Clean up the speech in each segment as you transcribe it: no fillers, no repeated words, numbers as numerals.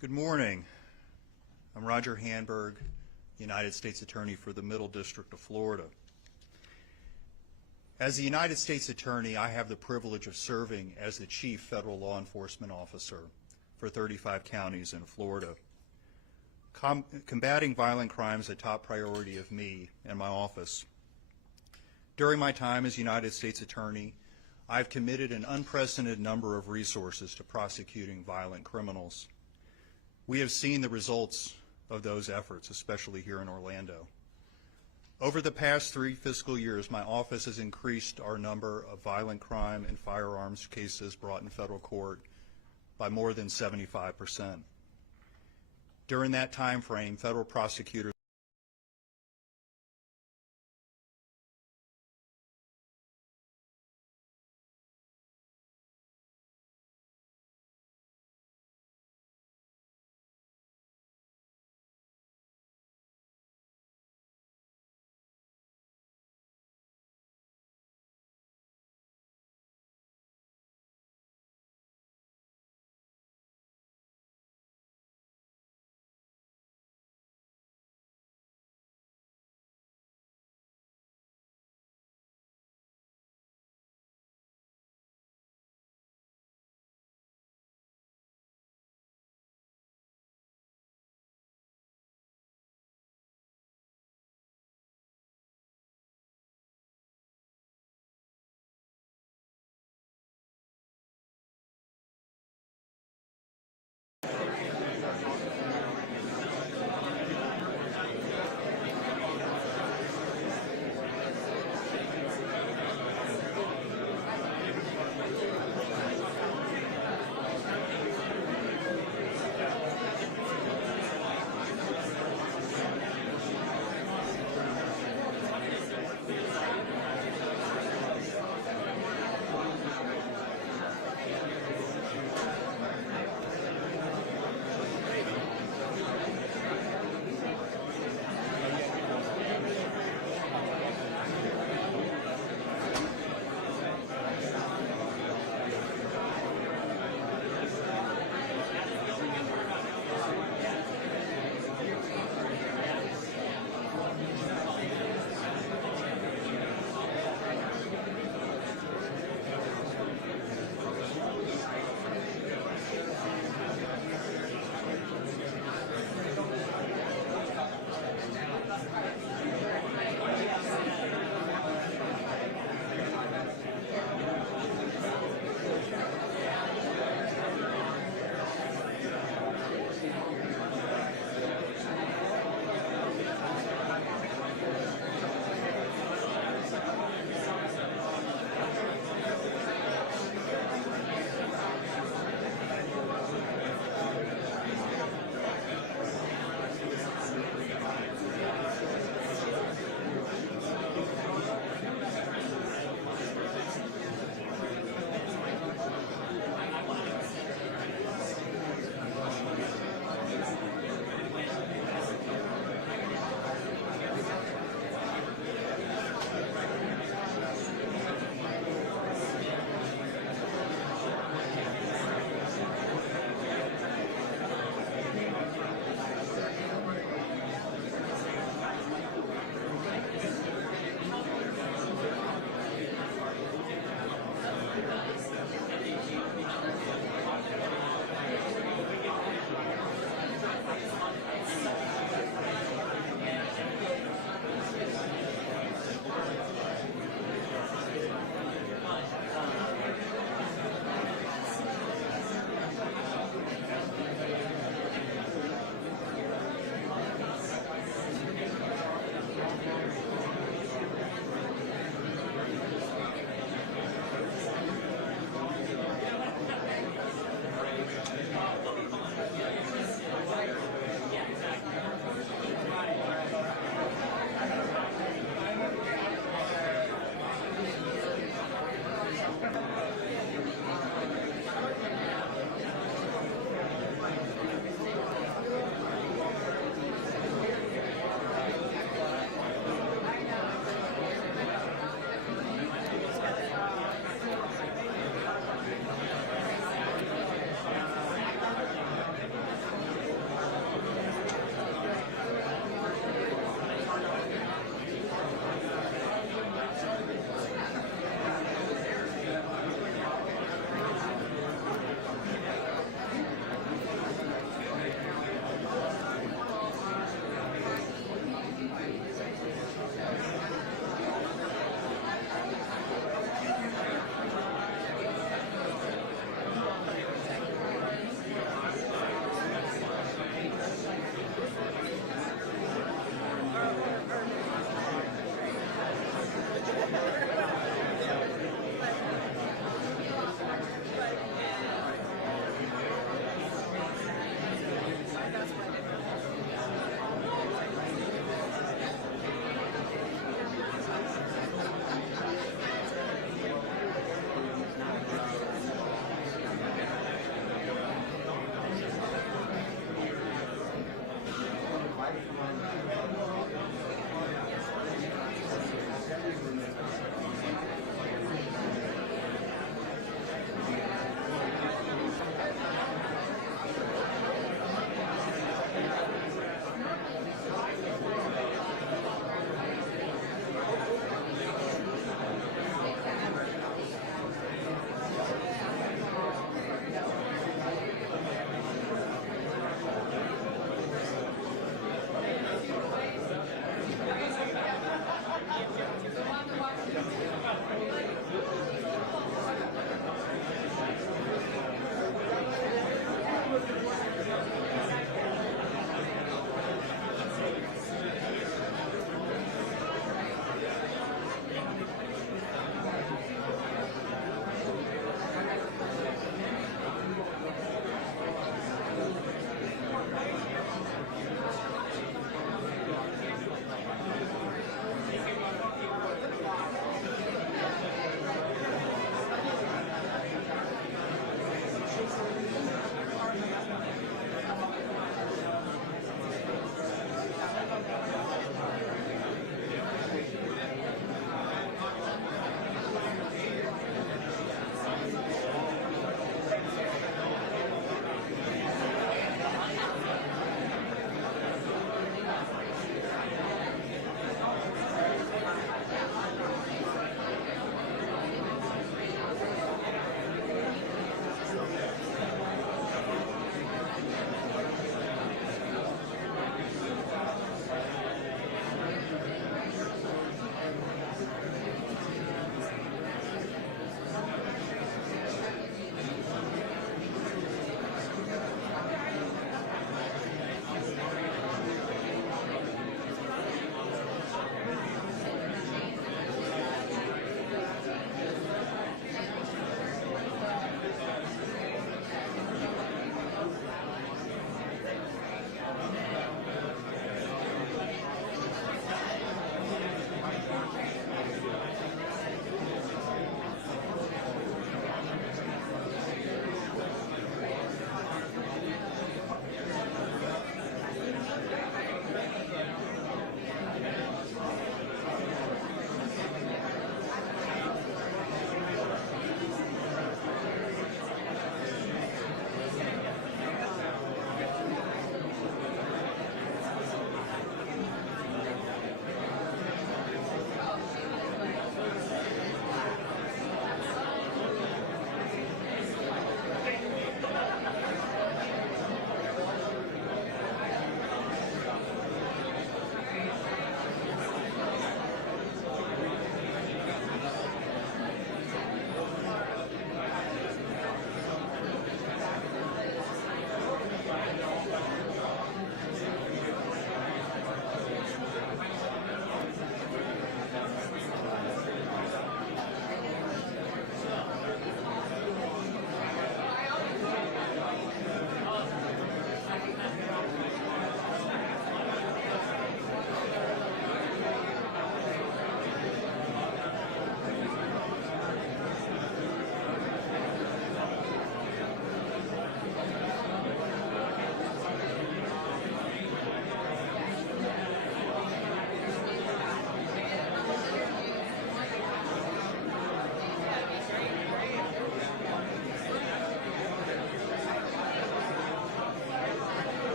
Good morning. I'm Roger Handberg, United States Attorney for the Middle District of Florida. As the United States Attorney, I have the privilege of serving as the Chief Federal Law Enforcement Officer for 35 counties in Florida. Combating violent crime is a top priority of me and my office. During my time as United States Attorney, I've committed an unprecedented number of resources to prosecuting violent criminals. We have seen the results of those efforts, especially here in Orlando. Over the past 3 fiscal years, my office has increased our number of violent crime and firearms cases brought in federal court by more than 75%. During that time frame, federal prosecutors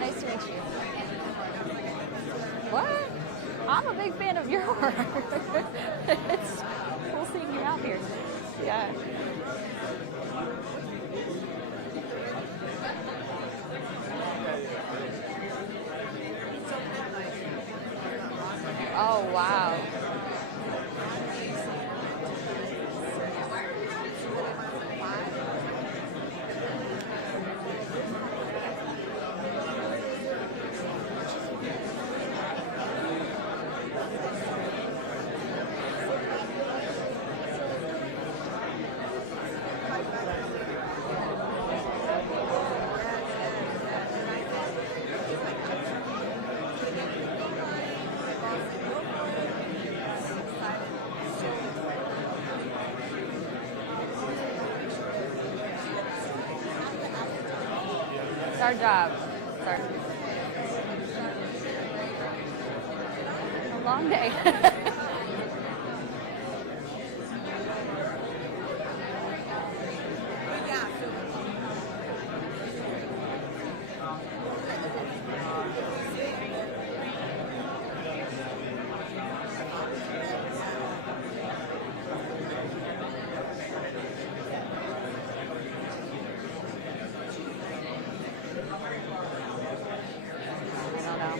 Nice to meet you. What? I'm a big fan of your work. It's cool seeing you out here. Yeah. Oh, wow. It's our job. It's a long day. I don't know.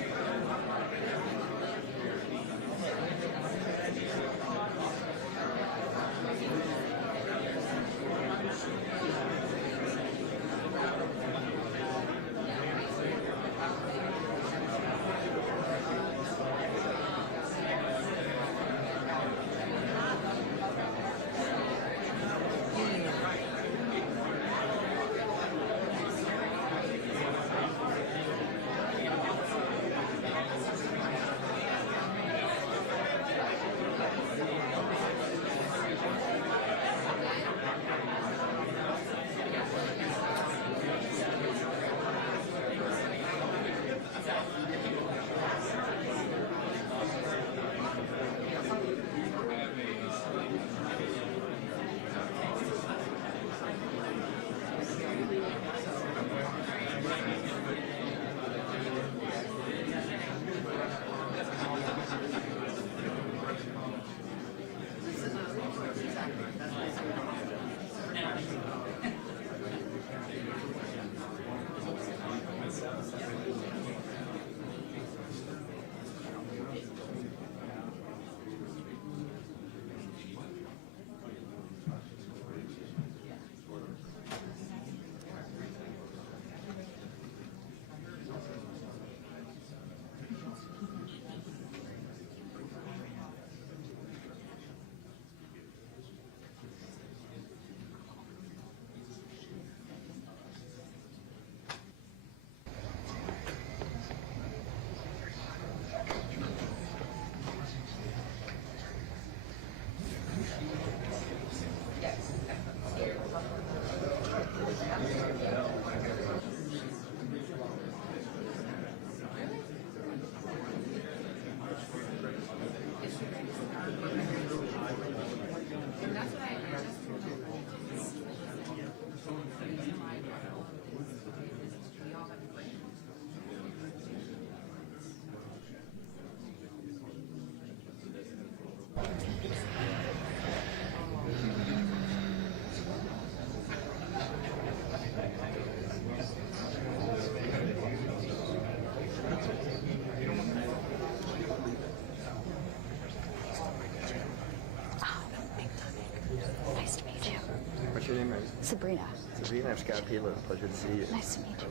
What's your name, right? Sabrina. Sabrina, I'm Scott Peeler. Pleasure to see you. Nice to meet you.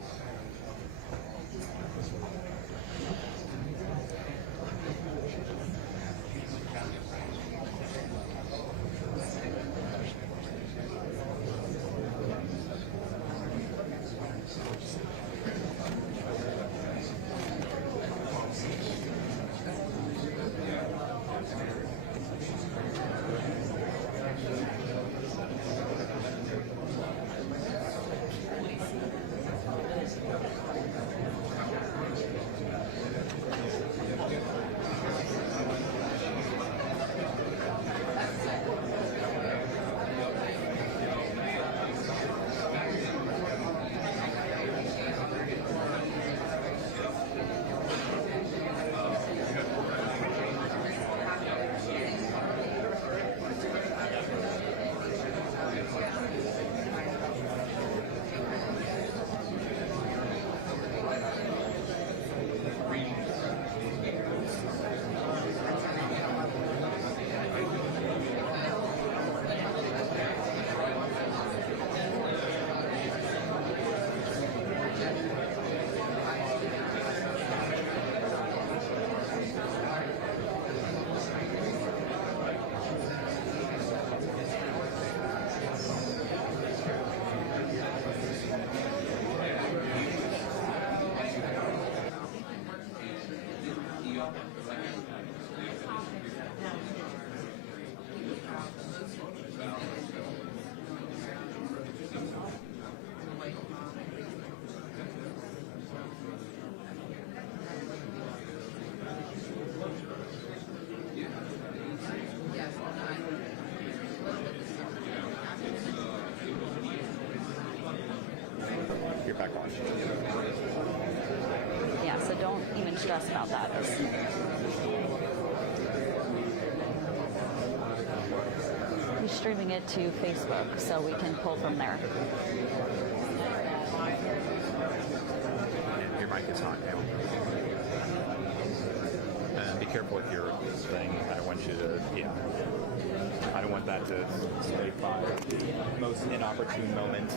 back on. Yeah, so don't even stress about that. He's streaming it to Facebook, so we can pull from there. And your mic is hot now. And be careful with your thing. I don't want you to, yeah. I don't want that to stay by the most inopportune moment.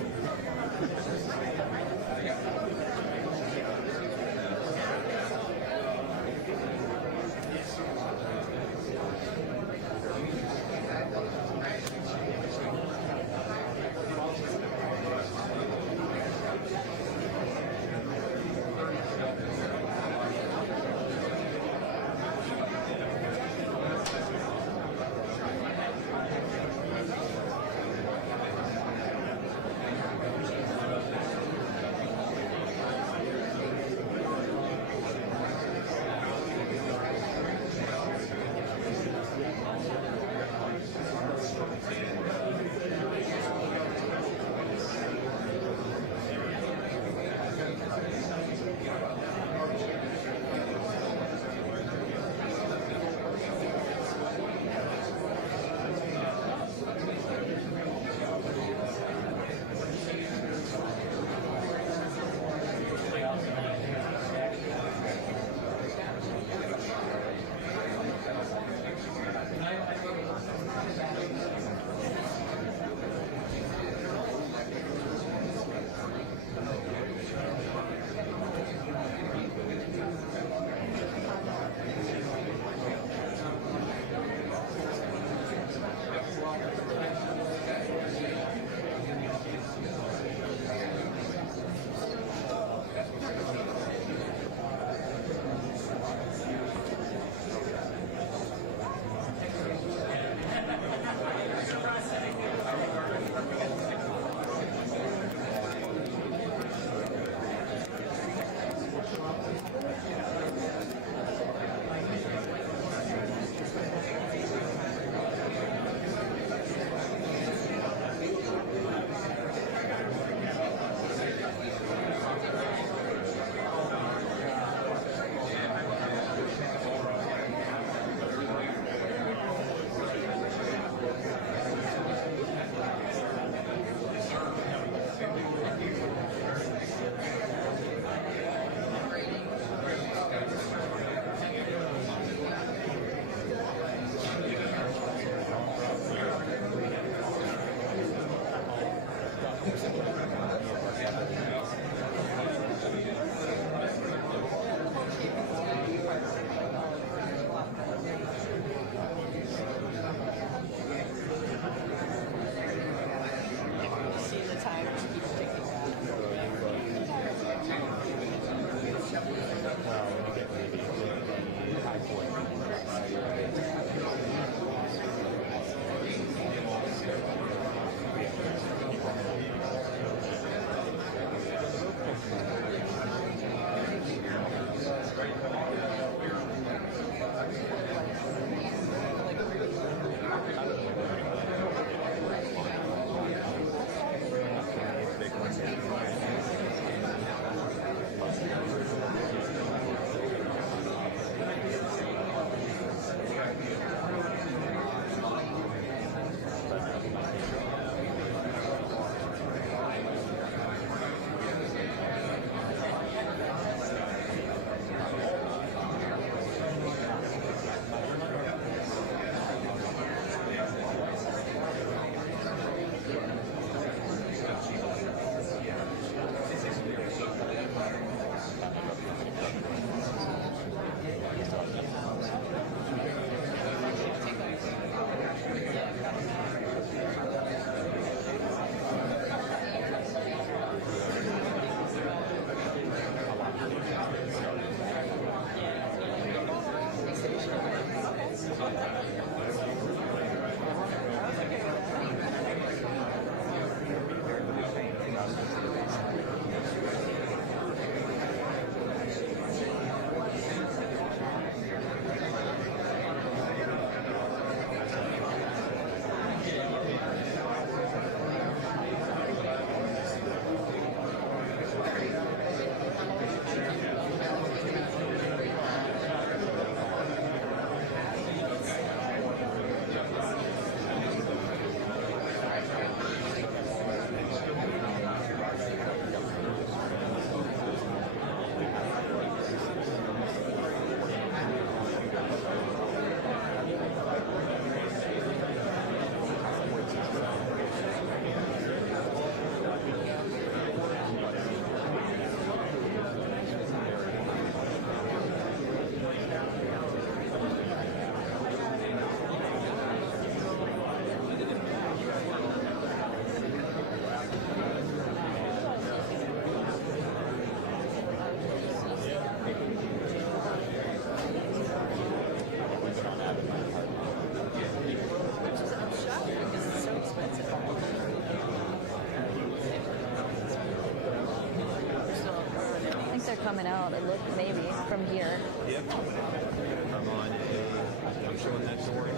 coming out, it looked maybe from here. Yep. I'm on a, I'm showing that door.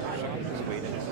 Just waiting to see.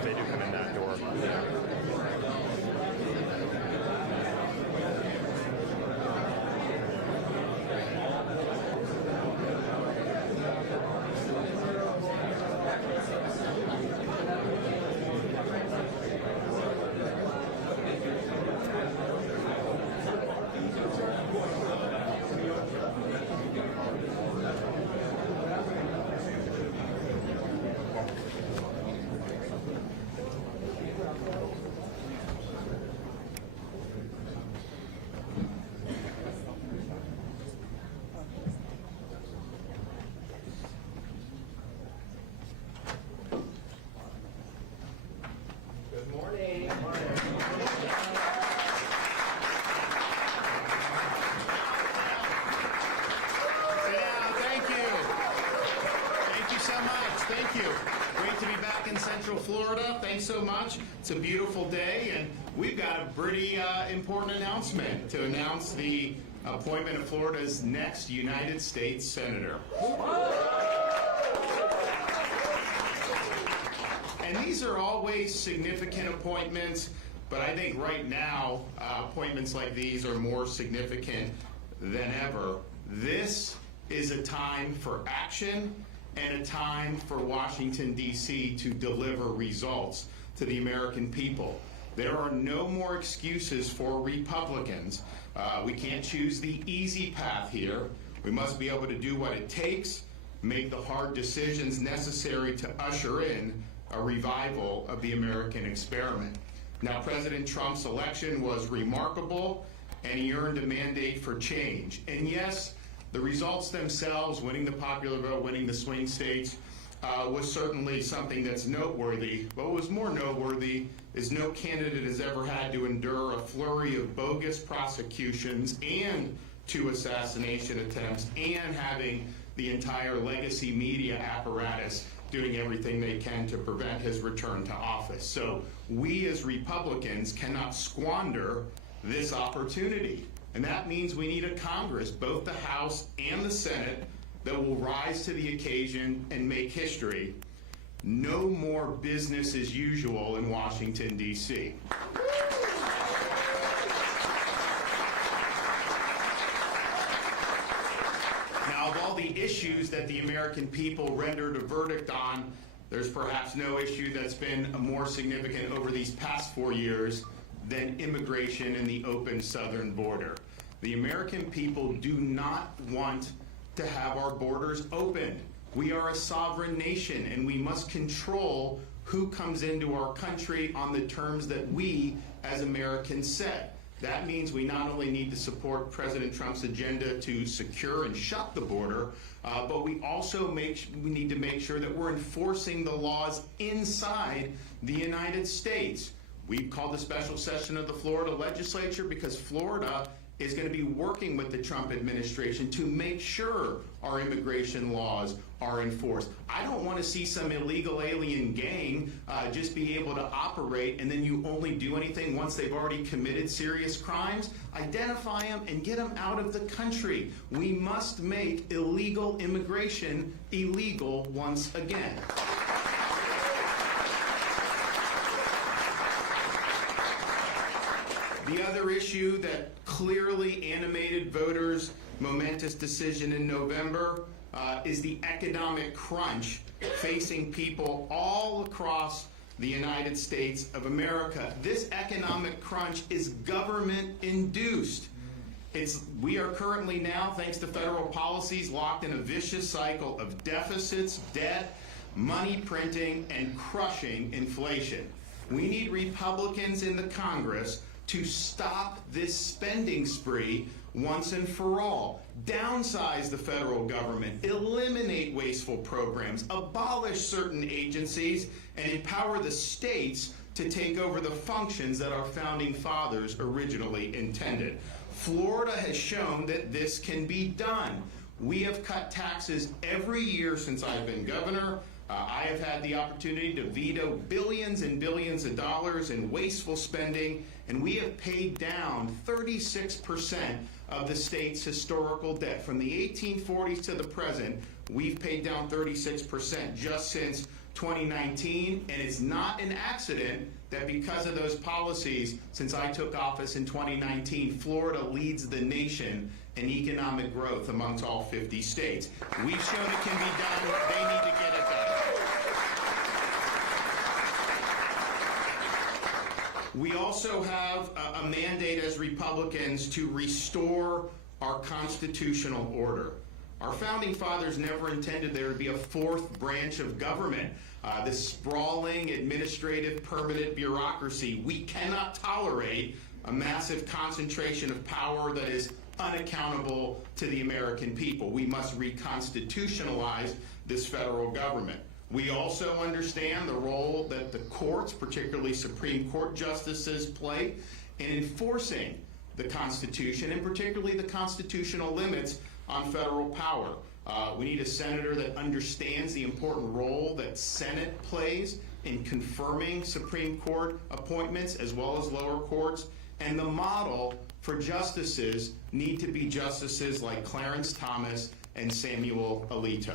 They do come in that door. Good morning. Yeah, thank you. Thank you so much. Thank you. Great to be back in Central Florida. Thanks so much. It's a beautiful day, and we've got a pretty important announcement to announce the appointment of Florida's next United States Senator. And these are always significant appointments, but I think right now, appointments like these are more significant than ever. This is a time for action and a time for Washington, D.C. to deliver results to the American people. There are no more excuses for Republicans. We can't choose the easy path here. We must be able to do what it takes, make the hard decisions necessary to usher in a revival of the American experiment. Now, President Trump's election was remarkable, and he earned a mandate for change. And yes, the results themselves, winning the popular vote, winning the swing states, was certainly something that's noteworthy. But what was more noteworthy is no candidate has ever had to endure a flurry of bogus prosecutions and 2 assassination attempts and having the entire legacy media apparatus doing everything they can to prevent his return to office. So we as Republicans cannot squander this opportunity. And that means we need a Congress, both the House and the Senate, that will rise to the occasion and make history. No more business as usual in Washington, D.C. Now, of all the issues that the American people rendered a verdict on, there's perhaps no issue that's been more significant over these past 4 years than immigration and the open southern border. The American people do not want to have our borders opened. We are a sovereign nation, and we must control who comes into our country on the terms that we as Americans set. That means we not only need to support President Trump's agenda to secure and shut the border, but we also need to make sure that we're enforcing the laws inside the United States. We've called a special session of the Florida legislature because Florida is going to be working with the Trump administration to make sure our immigration laws are enforced. I don't want to see some illegal alien gang just be able to operate and then you only do anything once they've already committed serious crimes. Identify them and get them out of the country. We must make illegal immigration illegal once again. The other issue that clearly animated voters' momentous decision in November is the economic crunch facing people all across the United States of America. This economic crunch is government-induced. We are currently now, thanks to federal policies, locked in a vicious cycle of deficits, debt, money printing, and crushing inflation. We need Republicans in the Congress to stop this spending spree once and for all. Downsize the federal government, eliminate wasteful programs, abolish certain agencies, and empower the states to take over the functions that our founding fathers originally intended. Florida has shown that this can be done. We have cut taxes every year since I've been governor. I have had the opportunity to veto billions and billions of dollars in wasteful spending, and we have paid down 36% of the state's historical debt. From the 1840s to the present, we've paid down 36% just since 2019, and it's not an accident that because of those policies, since I took office in 2019, Florida leads the nation in economic growth amongst all 50 states. We've shown it can be done. They need to get it done. We also have a mandate as Republicans to restore our constitutional order. Our founding fathers never intended there to be a fourth branch of government, this sprawling administrative permanent bureaucracy. We cannot tolerate a massive concentration of power that is unaccountable to the American people. We must reconstitutionalize this federal government. We also understand the role that the courts, particularly Supreme Court justices, play in enforcing the Constitution, and particularly the constitutional limits on federal power. We need a senator that understands the important role that Senate plays in confirming Supreme Court appointments as well as lower courts. And the model for justices need to be justices like Clarence Thomas and Samuel Alito.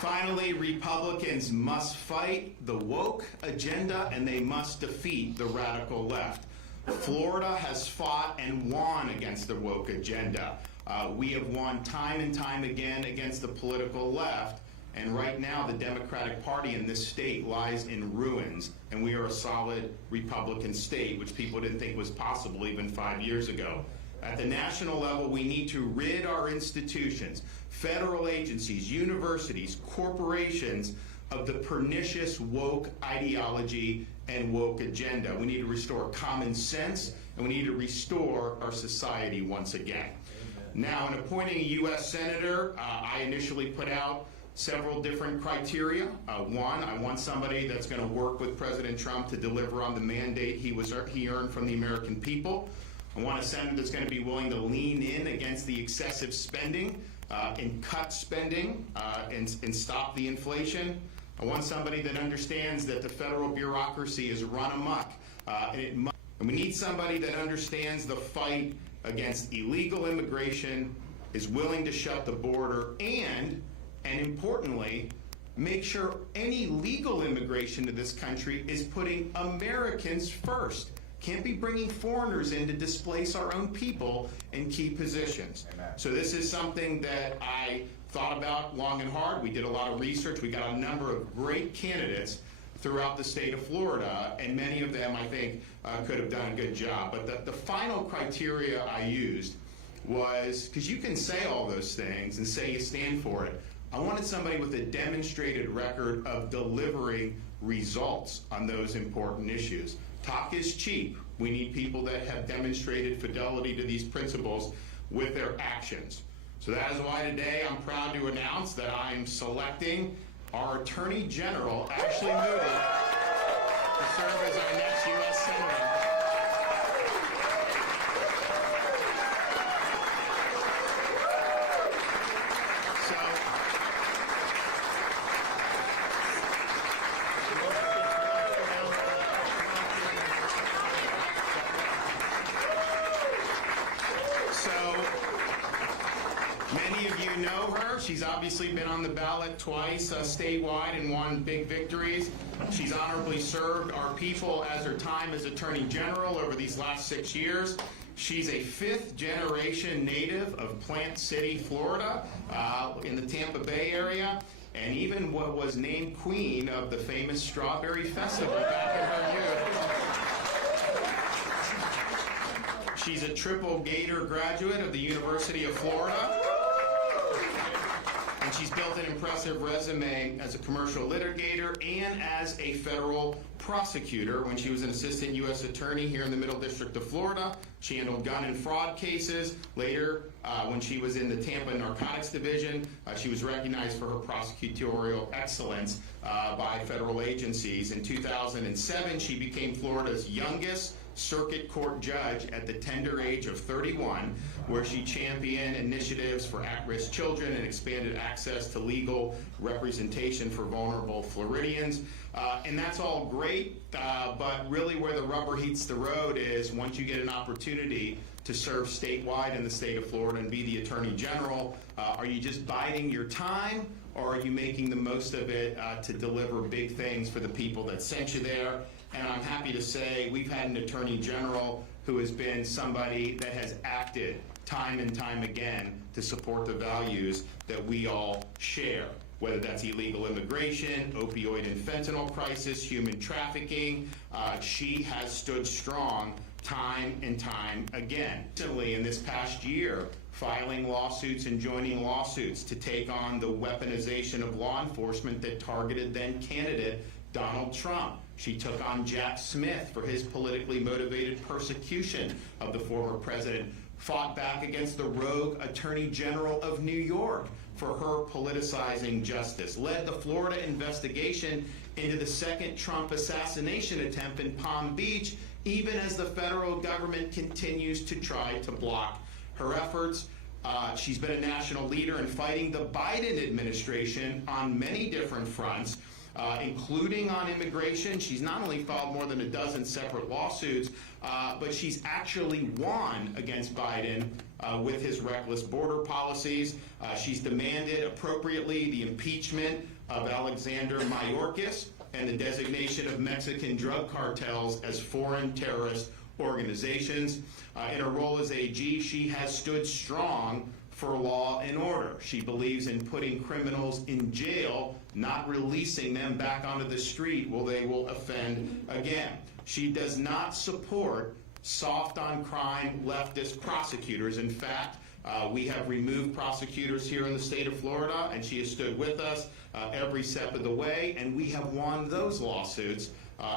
Finally, Republicans must fight the woke agenda and they must defeat the radical left. Florida has fought and won against the woke agenda. We have won time and time again against the political left, and right now the Democratic Party in this state lies in ruins, and we are a solid Republican state, which people didn't think was possible even 5 years ago. At the national level, we need to rid our institutions, federal agencies, universities, corporations, of the pernicious woke ideology and woke agenda. We need to restore common sense, and we need to restore our society once again. Now, in appointing a U.S. Senator, I initially put out several different criteria. One, I want somebody that's going to work with President Trump to deliver on the mandate he earned from the American people. I want a senator that's going to be willing to lean in against the excessive spending and cut spending and stop the inflation. I want somebody that understands that the federal bureaucracy is run amok. And we need somebody that understands the fight against illegal immigration, is willing to shut the border, and importantly, make sure any legal immigration to this country is putting Americans first. Can't be bringing foreigners in to displace our own people in key positions. Amen. So this is something that I thought about long and hard. We did a lot of research. We got a number of great candidates throughout the state of Florida, and many of them, I think, could have done a good job. But the final criteria I used was, because you can say all those things and say you stand for it, I wanted somebody with a demonstrated record of delivering results on those important issues. Talk is cheap. We need people that have demonstrated fidelity to these principles with their actions. So that is why today I'm proud to announce that I'm selecting our Attorney General, Ashley Moody, to serve as our next U.S. Senator. Many of you know her. She's obviously been on the ballot twice statewide and won big victories. She's honorably served our people as her time as Attorney General over these last 6 years. She's a fifth-generation native of Plant City, Florida, in the Tampa Bay area, and even what was named queen of the famous Strawberry Festival back in her youth. She's a triple Gator graduate of the University of Florida. And she's built an impressive resume as a commercial litigator and as a federal prosecutor. When she was an assistant U.S. attorney here in the Middle District of Florida, she handled gun and fraud cases. Later, when she was in the Tampa Narcotics Division, she was recognized for her prosecutorial excellence by federal agencies. In 2007, she became Florida's youngest circuit court judge at the tender age of 31, where she championed initiatives for at-risk children and expanded access to legal representation for vulnerable Floridians. And that's all great, but really where the rubber heats the road is once you get an opportunity to serve statewide in the state of Florida and be the Attorney General, are you just biding your time, or are you making the most of it to deliver big things for the people that sent you there? And I'm happy to say we've had an Attorney General who has been somebody that has acted time and time again to support the values that we all share, whether that's illegal immigration, opioid and fentanyl crisis, human trafficking. She has stood strong time and time again. Recently, in this past year, filing lawsuits and joining lawsuits to take on the weaponization of law enforcement that targeted then candidate Donald Trump. She took on Jack Smith for his politically motivated persecution of the former president, fought back against the rogue Attorney General of New York for her politicizing justice, led the Florida investigation into the second Trump assassination attempt in Palm Beach, even as the federal government continues to try to block her efforts. She's been a national leader in fighting the Biden administration on many different fronts, including on immigration. She's not only filed more than a dozen separate lawsuits, but she's actually won against Biden with his reckless border policies. She's demanded appropriately the impeachment of Alexander Mayorkas and the designation of Mexican drug cartels as foreign terrorist organizations. In her role as AG, she has stood strong for law and order. She believes in putting criminals in jail, not releasing them back onto the street where they will offend again. She does not support soft on crime leftist prosecutors. In fact, we have removed prosecutors here in the state of Florida, and she has stood with us every step of the way, and we have won those lawsuits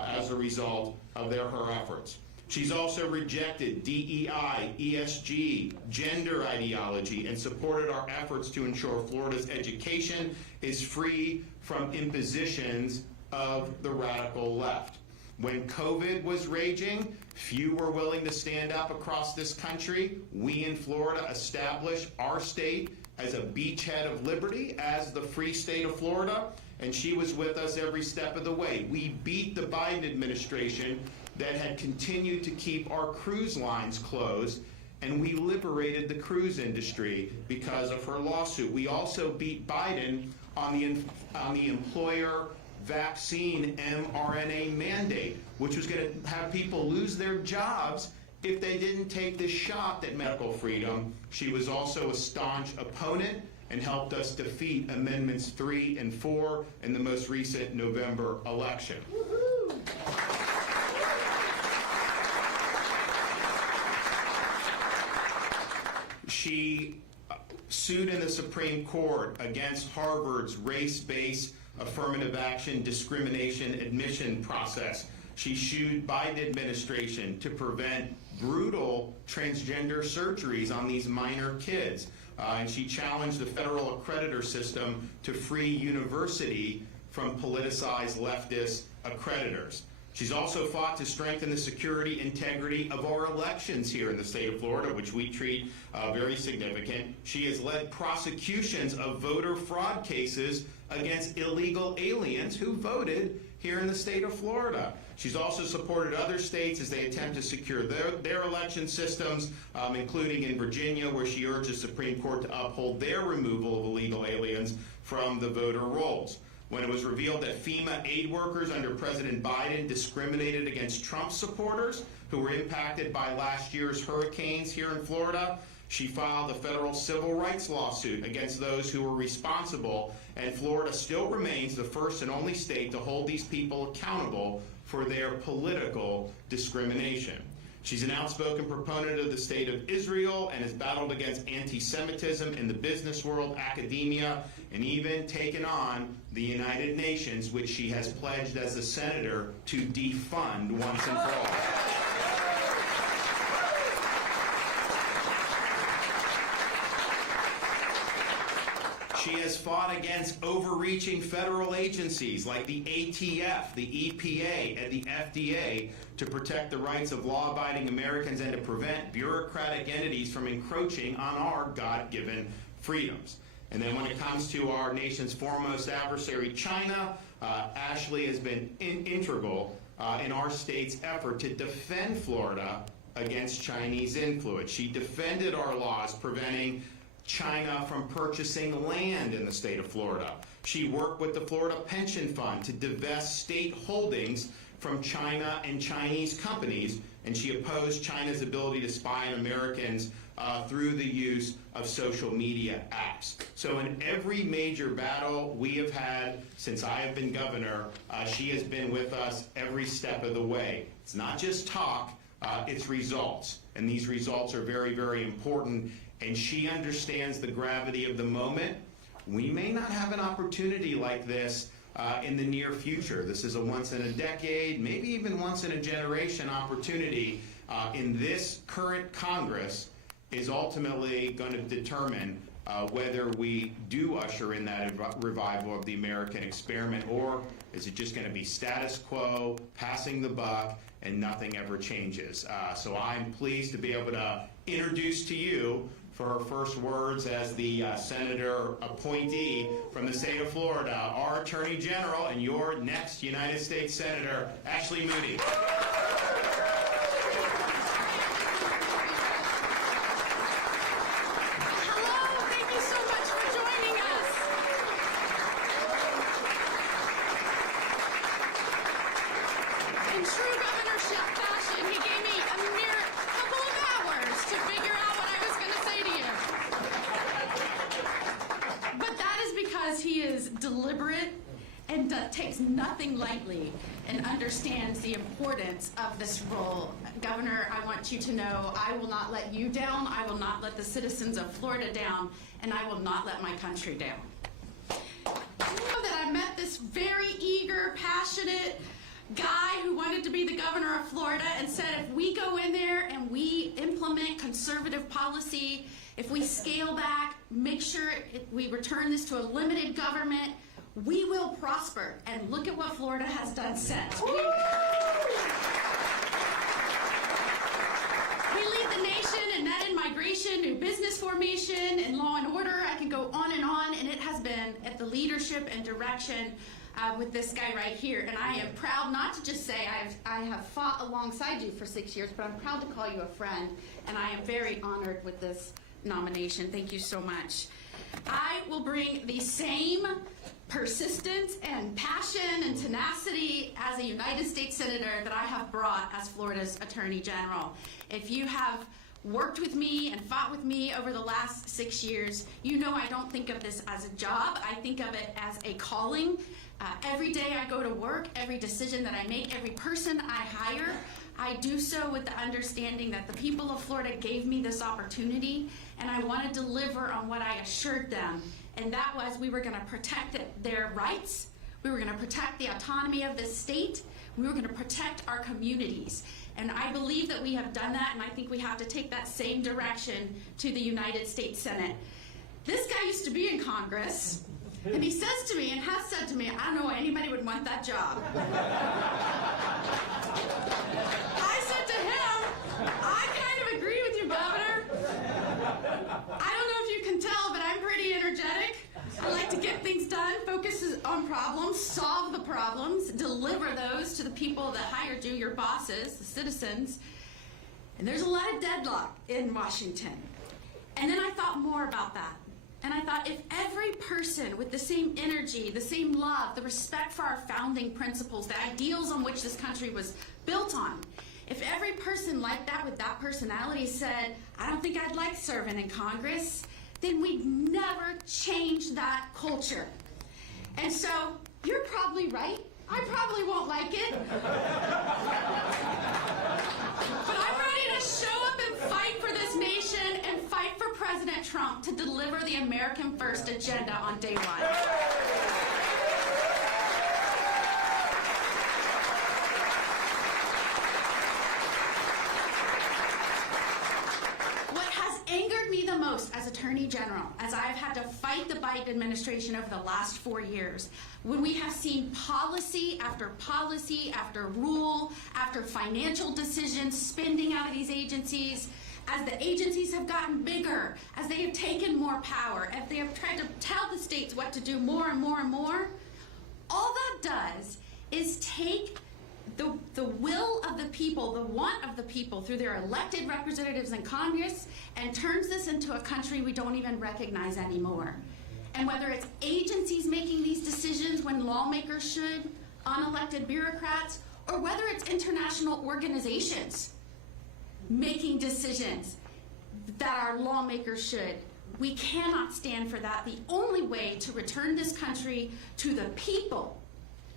as a result of her efforts. She's also rejected DEI, ESG, gender ideology, and supported our efforts to ensure Florida's education is free from impositions of the radical left. When COVID was raging, few were willing to stand up across this country. We in Florida established our state as a beachhead of liberty, as the free state of Florida, and she was with us every step of the way. We beat the Biden administration that had continued to keep our cruise lines closed, and we liberated the cruise industry because of her lawsuit. We also beat Biden on the employer vaccine mRNA mandate, which was going to have people lose their jobs if they didn't take this shot at medical freedom. She was also a staunch opponent and helped us defeat Amendments 3 and 4 in the most recent November election. She sued in the Supreme Court against Harvard's race-based affirmative action discrimination admission process. She sued Biden administration to prevent brutal transgender surgeries on these minor kids. And she challenged the federal accreditor system to free university from politicized leftist accreditors. She's also fought to strengthen the security integrity of our elections here in the state of Florida, which we treat very significant. She has led prosecutions of voter fraud cases against illegal aliens who voted here in the state of Florida. She's also supported other states as they attempt to secure their election systems, including in Virginia, where she urged the Supreme Court to uphold their removal of illegal aliens from the voter rolls. When it was revealed that FEMA aid workers under President Biden discriminated against Trump supporters who were impacted by last year's hurricanes here in Florida, she filed a federal civil rights lawsuit against those who were responsible, and Florida still remains the first and only state to hold these people accountable for their political discrimination. She's an outspoken proponent of the State of Israel and has battled against anti-Semitism in the business world, academia, and even taken on the United Nations, which she has pledged as a senator to defund once and for all. She has fought against overreaching federal agencies like the ATF, the EPA, and the FDA to protect the rights of law-abiding Americans and to prevent bureaucratic entities from encroaching on our God-given freedoms. And then when it comes to our nation's foremost adversary, China, Ashley has been integral in our state's effort to defend Florida against Chinese influence. She defended our laws preventing China from purchasing land in the state of Florida. She worked with the Florida Pension Fund to divest state holdings from China and Chinese companies, and she opposed China's ability to spy on Americans through the use of social media apps. So in every major battle we have had since I have been governor, she has been with us every step of the way. It's not just talk, it's results. And these results are very, very important. And she understands the gravity of the moment. We may not have an opportunity like this in the near future. This is a once-in-a-decade, maybe even once-in-a-generation opportunity. In this current Congress is ultimately going to determine whether we do usher in that revival of the American experiment, or is it just going to be status quo, passing the buck, and nothing ever changes. So I'm pleased to be able to introduce to you for her first words as the senator appointee from the state of Florida, our Attorney General and your next United States Senator, Ashley Moody. Hello, thank you so much for joining us. In true governorship fashion, he gave me a mere couple of hours to figure out what I was going to say to you. But that is because he is deliberate and takes nothing lightly and understands the importance of this role. Governor, I want you to know I will not let you down, I will not let the citizens of Florida down, and I will not let my country down. You know that I met this very eager, passionate guy who wanted to be the governor of Florida and said if we go in there and we implement conservative policy, if we scale back, make sure we return this to a limited government, we will prosper. And look at what Florida has done since. We lead the nation in net and migration, new business formation, and law and order. I can go on, and it has been at the leadership and direction with this guy right here. And I am proud not to just say I have fought alongside you for 6 years, but I'm proud to call you a friend, and I am very honored with this nomination. Thank you so much. I will bring the same persistence and passion and tenacity as a United States Senator that I have brought as Florida's Attorney General. If you have worked with me and fought with me over the last 6 years, you know I don't think of this as a job. I think of it as a calling. Every day I go to work, every decision that I make, every person I hire, I do so with the understanding that the people of Florida gave me this opportunity, and I want to deliver on what I assured them, and that was we were going to protect their rights, we were going to protect the autonomy of this state, we were going to protect our communities. And I believe that we have done that, and I think we have to take that same direction to the United States Senate. This guy used to be in Congress. And he says to me, and has said to me, I don't know why anybody would want that job. I said to him, I kind of agree with you, Governor. I don't know if you can tell, but I'm pretty energetic. I like to get things done, focus on problems, solve the problems, deliver those to the people that hired you, your bosses, the citizens. And there's a lot of deadlock in Washington. And then I thought more about that. And I thought, if every person with the same energy, the same love, the respect for our founding principles, the ideals on which this country was built on, if every person like that with that personality said, I don't think I'd like serving in Congress, then we'd never change that culture. And so, you're probably right. I probably won't like it. But I'm ready to show up and fight for this nation and fight for President Trump to deliver the American First agenda on day one. Angered me the most as Attorney General, as I've had to fight the Biden administration over the last 4 years, when we have seen policy after rule, after financial decisions, spending out of these agencies, as the agencies have gotten bigger, as they have taken more power, as they have tried to tell the states what to do more and more and more, all that does is take the will of the people, the want of the people through their elected representatives in Congress, and turns this into a country we don't even recognize anymore. And whether it's agencies making these decisions when lawmakers should, unelected bureaucrats, or whether it's international organizations making decisions that our lawmakers should, we cannot stand for that. The only way to return this country to the people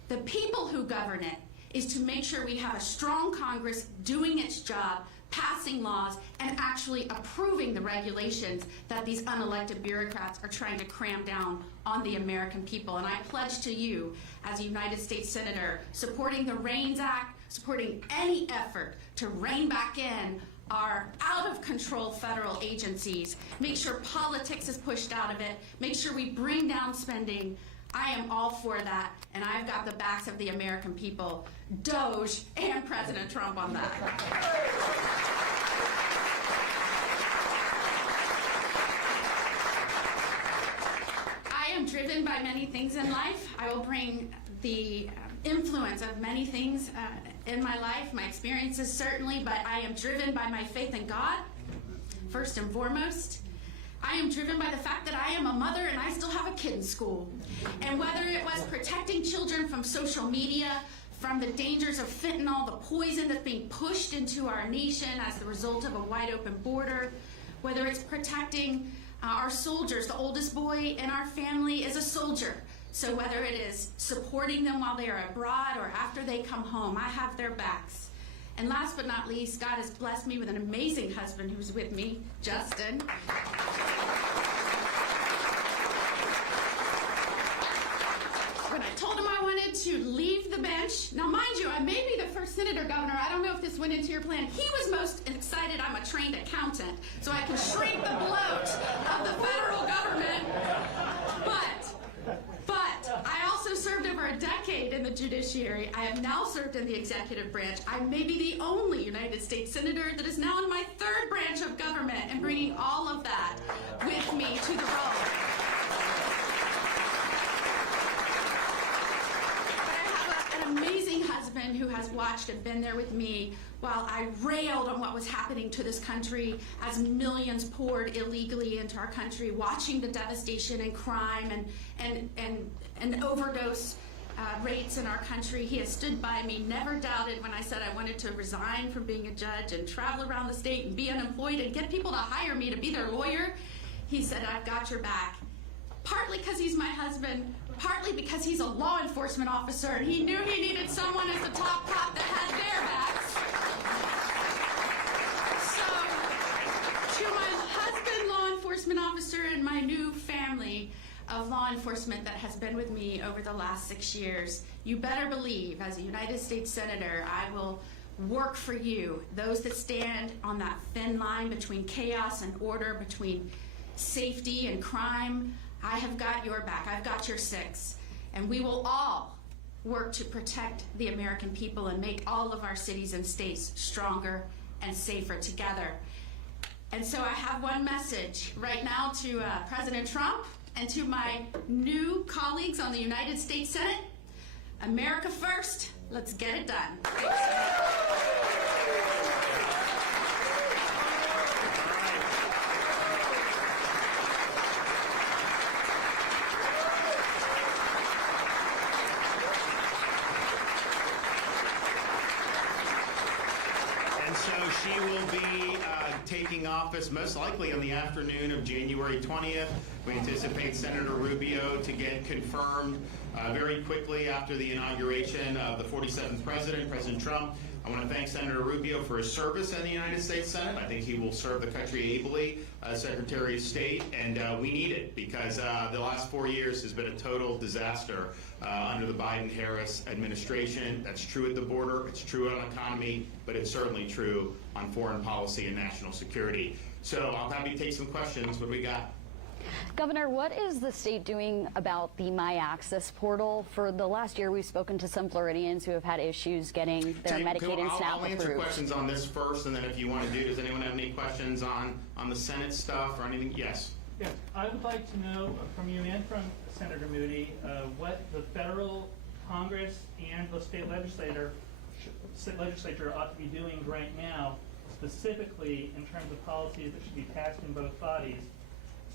who govern it, is to make sure we have a strong Congress doing its job, passing laws, and actually approving the regulations that these unelected bureaucrats are trying to cram down on the American people. And I pledge to you, as a United States Senator, supporting the REINS Act, supporting any effort to rein back in our out-of-control federal agencies, make sure politics is pushed out of it, make sure we bring down spending. I am all for that, and I've got the backs of the American people, DOJ, and President Trump on that. I am driven by many things in life. I will bring the influence of many things in my life, my experiences certainly, but I am driven by my faith in God, first and foremost. I am driven by the fact that I am a mother and I still have a kid in school. And whether it was protecting children from social media, from the dangers of fentanyl, the poison that's being pushed into our nation as the result of a wide open border, whether it's protecting our soldiers, the oldest boy in our family is a soldier. So whether it is supporting them while they are abroad or after they come home, I have their backs. And last but not least, God has blessed me with an amazing husband who's with me, Justin. When I told him I wanted to leave the bench, now mind you, I may be the first senator, Governor, I don't know if this went into your plan. He was most excited I'm a trained accountant, so I can shrink the bloat of the federal government. But I also served over a decade in the judiciary. I have now served in the executive branch. I may be the only United States Senator that is now in my third branch of government and bringing all of that with me to the role. An amazing husband who has watched and been there with me while I railed on what was happening to this country as millions poured illegally into our country, watching the devastation and crime and overdose rates in our country. He has stood by me, never doubted when I said I wanted to resign from being a judge and travel around the state and be unemployed and get people to hire me to be their lawyer. He said, I've got your back. Partly because he's my husband, partly because he's a law enforcement officer and he knew he needed someone as the top cop that had their backs. So, to my husband, law enforcement officer, and my new family of law enforcement that has been with me over the last 6 years, you better believe, as a United States Senator, I will work for you, those that stand on that thin line between chaos and order, between safety and crime. I have got your back. I've got your six. And we will all work to protect the American people and make all of our cities and states stronger and safer together. And so I have one message right now to President Trump and to my new colleagues on the United States Senate. America first. Let's get it done. And so she will be taking office most likely on the afternoon of January 20th. We anticipate Senator Rubio to get confirmed very quickly after the inauguration of the 47th president, President Trump. I want to thank Senator Rubio for his service in the United States Senate. I think he will serve the country ably as Secretary of State, and we need it because the last 4 years has been a total disaster under the Biden-Harris administration. That's true at the border, it's true on economy, but it's certainly true on foreign policy and national security. So I'll have you take some questions. What do we got? Governor, what is the state doing about the My Access portal? For the last year, we've spoken to some Floridians who have had issues getting their Medicaid and SNAP I'll answer approved. questions on this first, and then if you want to does anyone have any questions on the Senate stuff or anything? Yes. Yes, I would like to know from you and from Senator Moody what the federal Congress and the state legislature ought to be doing right now, specifically in terms of policies that should be passed in both bodies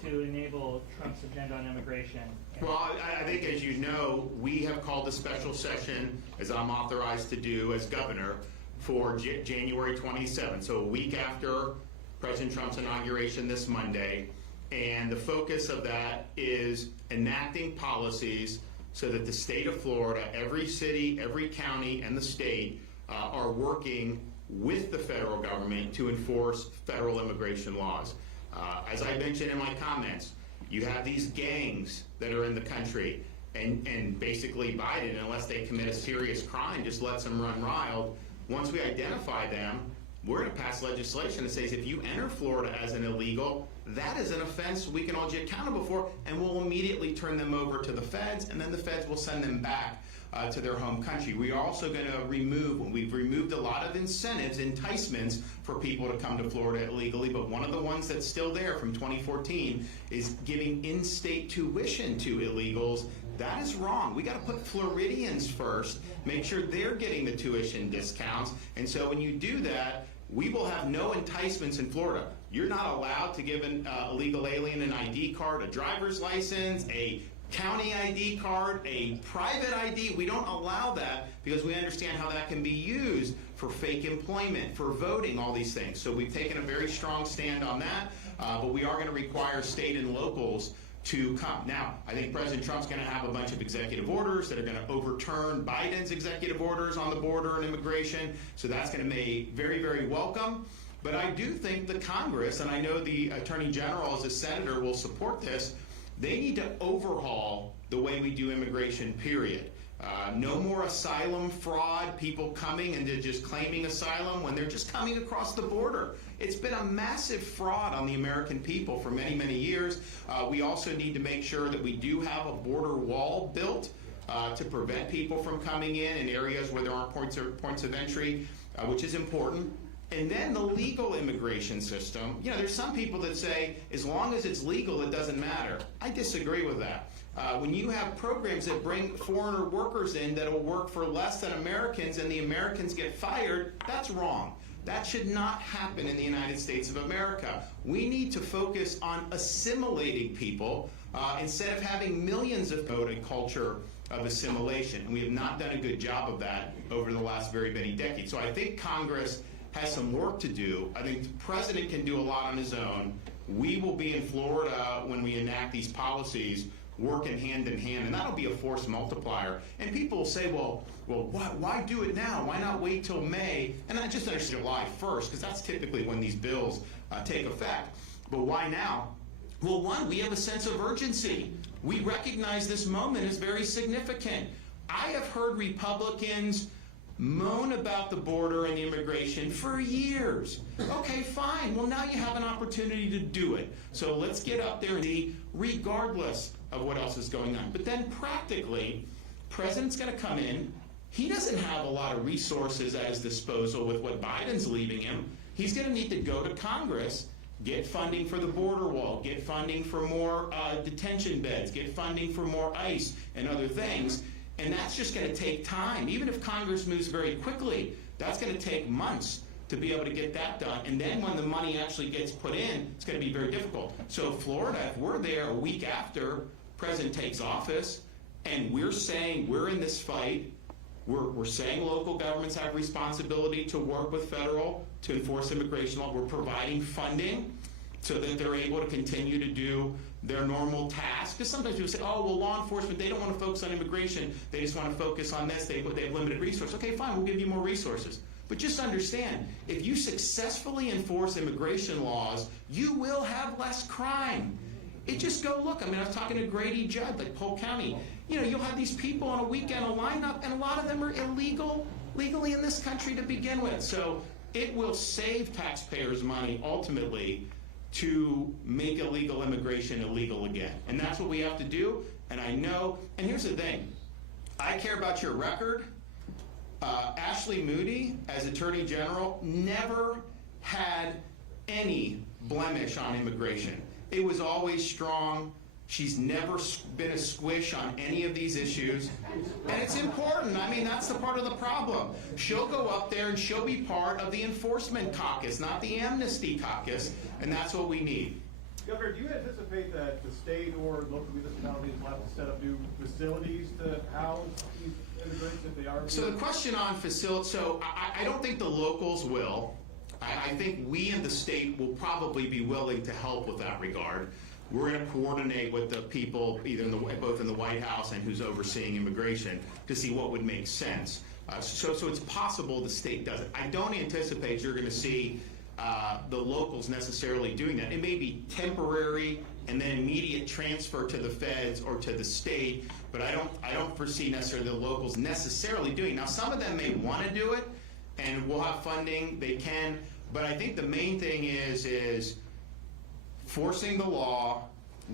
to enable Trump's agenda on immigration. Well, I think, as you know, we have called a special session, as I'm authorized to do as governor, for January 27th, so a week after President Trump's inauguration this Monday. And the focus of that is enacting policies so that the state of Florida, every city, every county, and the state are working with the federal government to enforce federal immigration laws. As I mentioned in my comments, you have these gangs that are in the country, and basically Biden, unless they commit a serious crime, just lets them run wild. Once we identify them, we're going to pass legislation that says if you enter Florida as an illegal, that is an offense we can hold you accountable for, and we'll immediately turn them over to the feds, and then the feds will send them back to their home country. We are also going to we've removed a lot of incentives, enticements for people to come to Florida illegally, but one of the ones that's still there from 2014 is giving in-state tuition to illegals. That is wrong. We got to put Floridians first, make sure they're getting the tuition discounts, and so when you do that, we will have no enticements in Florida. You're not allowed to give an illegal alien an ID card, a driver's license, a county ID card, a private ID. We don't allow that because we understand how that can be used for fake employment, for voting, all these things. So we've taken a very strong stand on that, but we are going to require state and locals to come. Now, I think President Trump's going to have a bunch of executive orders that are going to overturn Biden's executive orders on the border and immigration, so that's going to be very, very welcome. But I do think the Congress, and I know the Attorney General as a senator will support this, they need to overhaul the way we do immigration, period. No more asylum fraud, people coming and just claiming asylum when they're just coming across the border. It's been a massive fraud on the American people for many, many years. We also need to make sure that we do have a border wall built to prevent people from coming in areas where there aren't points of entry, which is important. And then the legal immigration system. You know, there's some people that say, as long as it's legal, it doesn't matter. I disagree with that. When you have programs that bring foreigner workers in that will work for less than Americans and the Americans get fired, that's wrong. That should not happen in the United States of America. We need to focus on assimilating people instead of having millions of a culture of assimilation. And we have not done a good job of that over the last very many decades. So I think Congress has some work to do. I think the president can do a lot on his own. We will be in Florida when we enact these policies, working hand in hand, and that'll be a force multiplier. And people will say, well, why do it now? Why not wait till May? And I just understand July 1st, because that's typically when these bills take effect. But why now? Well, one, we have a sense of urgency. We recognize this moment is very significant. I have heard Republicans moan about the border and the immigration for years. Okay, fine. Well, now you have an opportunity to do it. So let's get up there and see, regardless of what else is going on. But then practically, President's going to come in. He doesn't have a lot of resources at his disposal with what Biden's leaving him. He's going to need to go to Congress, get funding for the border wall, get funding for more detention beds, get funding for more ICE and other things. And that's just going to take time. Even if Congress moves very quickly, that's going to take months to be able to get that done. And then when the money actually gets put in, it's going to be very difficult. So Florida, if we're there a week after President takes office, and we're saying we're in this fight, we're saying local governments have responsibility to work with federal to enforce immigration law. We're providing funding so that they're able to continue to do their normal tasks. Because sometimes people say, oh, well, law enforcement, they don't want to focus on immigration. They just want to focus on this. They have limited resources. Okay, fine, we'll give you more resources. But just understand, if you successfully enforce immigration laws, you will have less crime. It just go look. I mean, I was talking to Grady Judd, like Polk County. You know, you'll have these people on a weekend, a lineup, and a lot of them are legally in this country to begin with. So it will save taxpayers money, ultimately, to make illegal immigration illegal again. And that's what we have to do. And I know, and here's the thing, I care about your record. Ashley Moody, as Attorney General, never had any blemish on immigration. It was always strong. She's never been a squish on any of these issues. And it's important. I mean, that's the part of the problem. She'll go up there and she'll be part of the enforcement caucus, not the amnesty caucus. And that's what we need. Governor, do you anticipate that the state or local municipalities will have to set up new facilities to house these immigrants if they are? So the question on facilities, so I don't think the locals will. I think we in the state will probably be willing to help with that regard. We're going to coordinate with the people, either both in the White House and who's overseeing immigration, to see what would make sense. So it's possible the state does it. I don't anticipate you're going to see the locals necessarily doing that. It may be temporary and then immediate transfer to the feds or to the state, but I don't foresee necessarily the locals necessarily doing it. Now, some of them may want to do it, and we'll have funding. They can. But I think the main thing is forcing the law,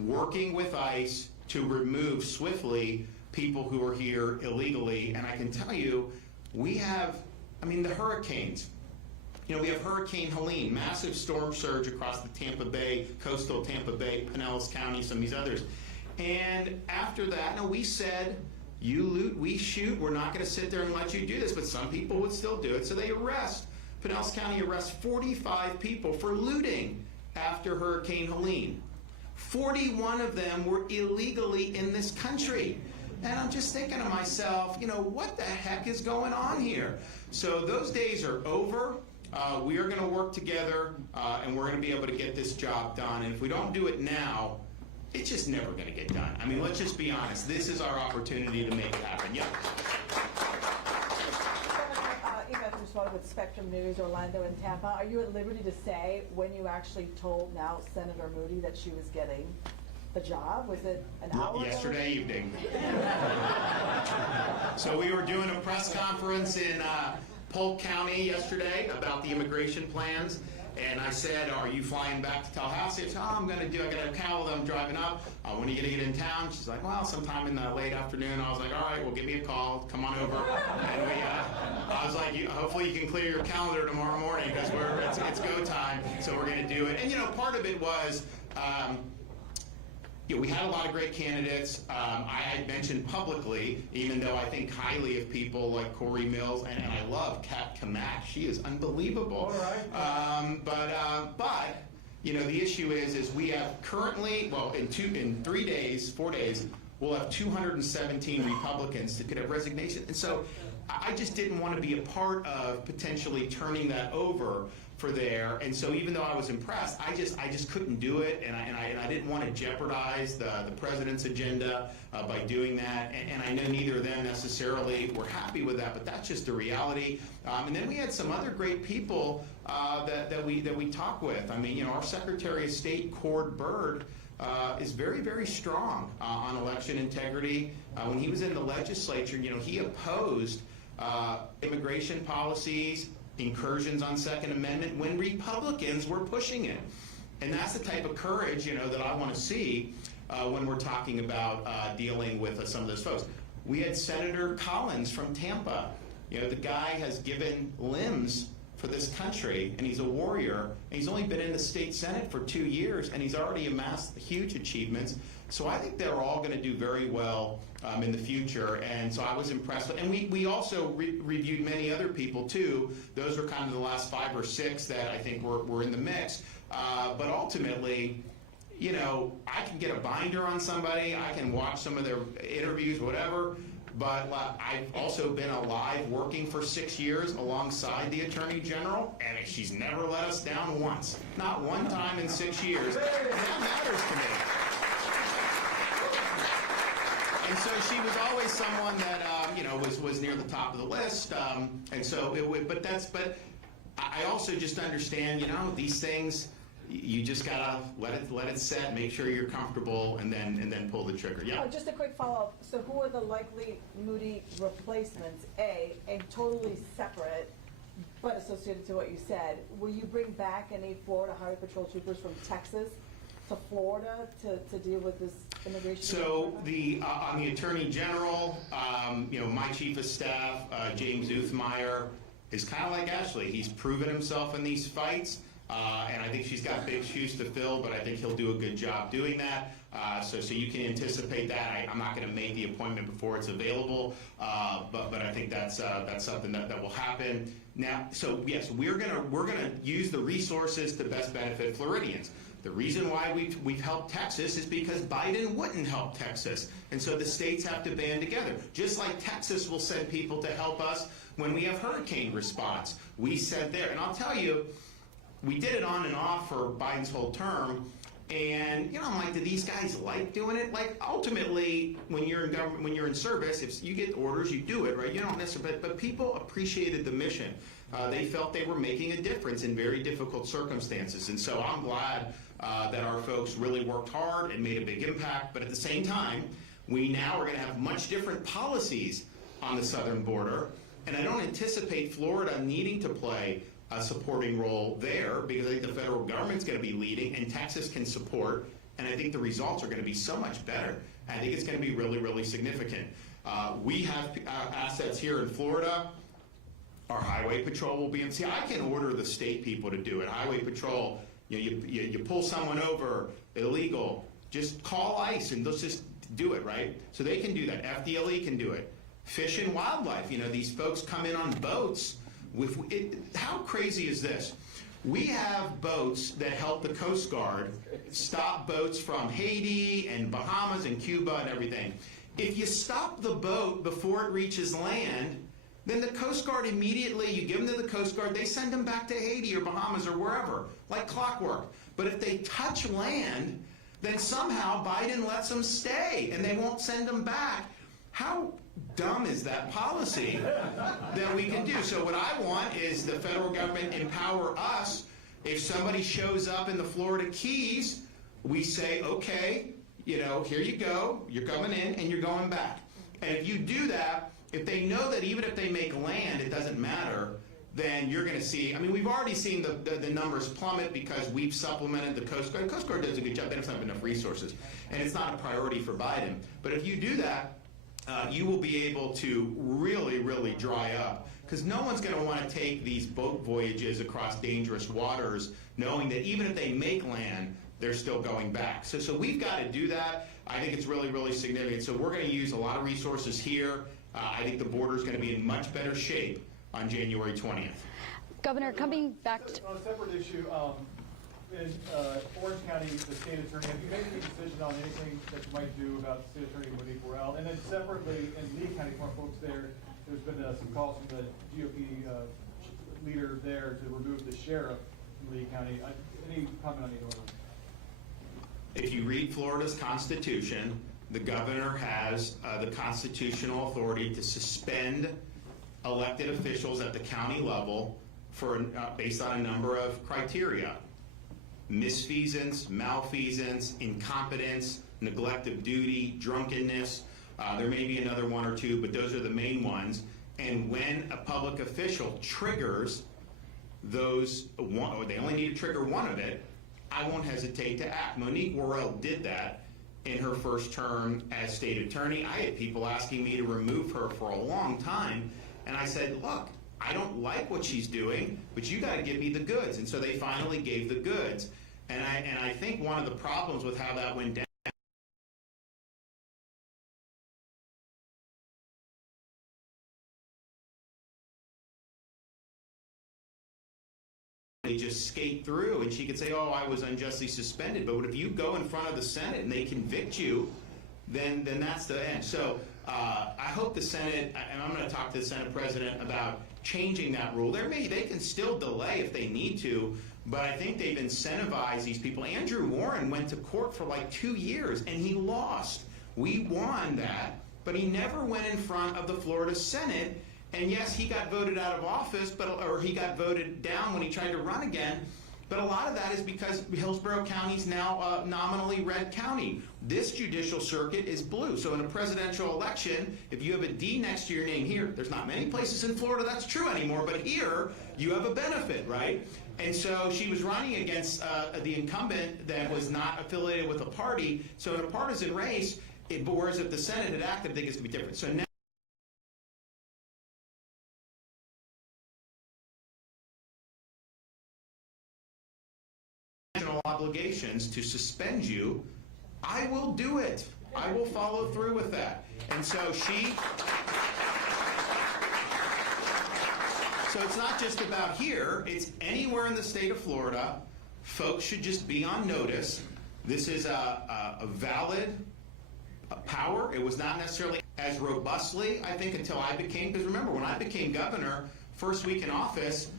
working with ICE to remove swiftly people who are here illegally. And I can tell you, we have, I mean, the hurricanes. You know, we have Hurricane Helene, massive storm surge across the Tampa Bay, coastal Tampa Bay, Pinellas County, some of these others. And after that, no, we said, you loot, we shoot. We're not going to sit there and let you do this. But some people would still do it. So they arrest. Pinellas County arrests 45 people for looting after Hurricane Helene. 41 of them were illegally in this country. And I'm just thinking to myself, you know, what the heck is going on here? So those days are over. We are going to work together, and we're going to be able to get this job done. And if we don't do it now, it's just never going to get done. I mean, let's just be honest. This is our opportunity to make it happen. Yep. With Spectrum News, Orlando and Tampa, are you at liberty to say when you actually told now Senator Moody that she was getting the job? Was it an hour yesterday evening? So we were doing a press conference in Polk County yesterday about the immigration plans. And I said, are you flying back to Tallahassee? I said, oh, I got a cow that I'm driving up. When are you going to get in town? She's like, well, sometime in the late afternoon. I was like, all right, well, give me a call. Come on over. And I was like, hopefully you can clear your calendar tomorrow morning because it's go time. So we're going to do it. And, you know, part of it was, we had a lot of great candidates. I had mentioned publicly, even though I think highly of people like Corey Mills, and I love Kat Kamak. She is unbelievable. All right. But you know, the issue is we have currently, well, in 4 days, we'll have 217 Republicans that could have resignation. And so I just didn't want to be a part of potentially turning that over for there. And so even though I was impressed, I just couldn't do it, and I didn't want to jeopardize the president's agenda by doing that. And I know neither of them necessarily were happy with that, but that's just the reality. And then we had some other great people that we talk with. I mean, you know, our Secretary of State, Cord Byrd, is very, very strong on election integrity. When he was in the legislature, you know, he opposed immigration policies, incursions on Second Amendment, when Republicans were pushing it. And that's the type of courage, that I want to see when we're talking about dealing with some of those folks. We had Senator Collins from Tampa. The guy has given limbs for this country, and he's a warrior, and he's only been in the state Senate for 2 years, and he's already amassed huge achievements. So I think they're all going to do very well in the future, and so I was impressed. And we also reviewed many other people, too. Those were kind of the last 5 or 6 that I think were in the mix. But ultimately, I can get a binder on somebody, I can watch some of their interviews, whatever, but I've also been alive working for 6 years alongside the Attorney General, and she's never let us down once. Not one time in 6 years. And that matters to me. And so she was always someone that, was near the top of the list. And so, but I also just understand, these things, you just gotta let it set, make sure you're comfortable, and then pull the trigger. Yeah. Oh, just a quick follow-up. So who are the likely Moody replacements? And totally separate, but associated to what you said. Will you bring back any Florida Highway Patrol troopers from Texas to Florida to deal with this immigration? So on the Attorney General, my Chief of Staff, James Uthmeyer, is kind of like Ashley. He's proven himself in these fights. And I think she's got big shoes to fill, but I think he'll do a good job doing that. So you can anticipate that. I'm not going to make the appointment before it's available, but I think that's something that will happen. Now, so yes, we're gonna use the resources to best benefit Floridians. The reason why we've helped Texas is because Biden wouldn't help Texas, and so the states have to band together. Just like Texas will send people to help us when we have hurricane response. We sent there, and I'll tell you, we did it on and off for Biden's whole term, and I'm like, do these guys like doing it? Like, ultimately, when you're in government, when you're in service, if you get orders, you do it, right? You don't necessarily, but people appreciated the mission. They felt they were making a difference in very difficult circumstances, and so I'm glad that our folks really worked hard and made a big impact. But at the same time, we now are going to have much different policies on the southern border, and I don't anticipate Florida needing to play a supporting role there, because I think the federal government's going to be leading and Texas can support, and I think the results are going to be so much better. I think it's going to be really, really significant. We have assets here in Florida. Our Highway Patrol will be in. See, I can order the state people to do it. Highway Patrol, you pull someone over, illegal, just call ICE and let's just do it, right? So they can do that. FDLE can do it. Fish and Wildlife, these folks come in on boats. How crazy is this? We have boats that help the Coast Guard stop boats from Haiti and Bahamas and Cuba and everything. If you stop the boat before it reaches land, then the Coast Guard immediately, you give them to the Coast Guard, they send them back to Haiti or Bahamas or wherever, like clockwork. But if they touch land, then somehow Biden lets them stay and they won't send them back. How dumb is that policy that we can do? So what I want is the federal government empower us. If somebody shows up in the Florida Keys, we say, okay, here you go, you're coming in and you're going back. And if you do that, if they know that even if they make land, it doesn't matter, then you're going to see, we've already seen the numbers plummet because we've supplemented the Coast Guard. The Coast Guard does a good job. They don't have enough resources. And it's not a priority for Biden. But if you do that, you will be able to really, really dry up. Because no one's going to want to take these boat voyages across dangerous waters knowing that even if they make land, they're still going back. So we've got to do that. I think it's really, really significant. So we're going to use a lot of resources here. I think the border is going to be in much better shape on January 20th. Governor, coming back to... On a separate issue, in Orange County, the state attorney, have you made any decision on anything that you might do about the state attorney Moody? And then separately, in Lee County, for our folks there's been some calls from the GOP leader there to remove the sheriff in Lee County. Any comment on either of them? If you read Florida's Constitution, the governor has the constitutional authority to suspend elected officials at the county level for based on a number of criteria: misfeasance, malfeasance, incompetence, neglect of duty, drunkenness. There may be another one or two, but those are the main ones. And when a public official triggers those one, or they only need to trigger one of it, I won't hesitate to act. Monique Worrell did that in her first term as state attorney. I had people asking me to remove her for a long time, and I said, look, I don't like what she's doing, but you got to give me the goods. And so they finally gave the goods. And I think one of the problems with how that went down, they just skate through, and she could say, oh, I was unjustly suspended. But if you go in front of the Senate and they convict you, then that's the end. So I hope the Senate, and I'm going to talk to the Senate President about changing that rule. They can still delay if they need to, but I think they've incentivized these people. Andrew Warren went to court for like 2 years, and he lost. We won that, but he never went in front of the Florida Senate. And yes, he got voted out of office, or he got voted down when he tried to run again. But a lot of that is because Hillsborough County is now a nominally red county. This judicial circuit is blue. So in a presidential election, if you have a D next to your name here, there's not many places in Florida that's true anymore, but here you have a benefit, right? And so she was running against the incumbent that was not affiliated with a party. So in a partisan race, whereas if the Senate had acted, I think it's going to be different. So now obligations to suspend you, I will do it. I will follow through with that. And so so it's not just about here, it's anywhere in the state of Florida. Folks should just be on notice. This is a valid power. It was not necessarily as robustly, I think, until I became, because remember, when I became governor, first week in office,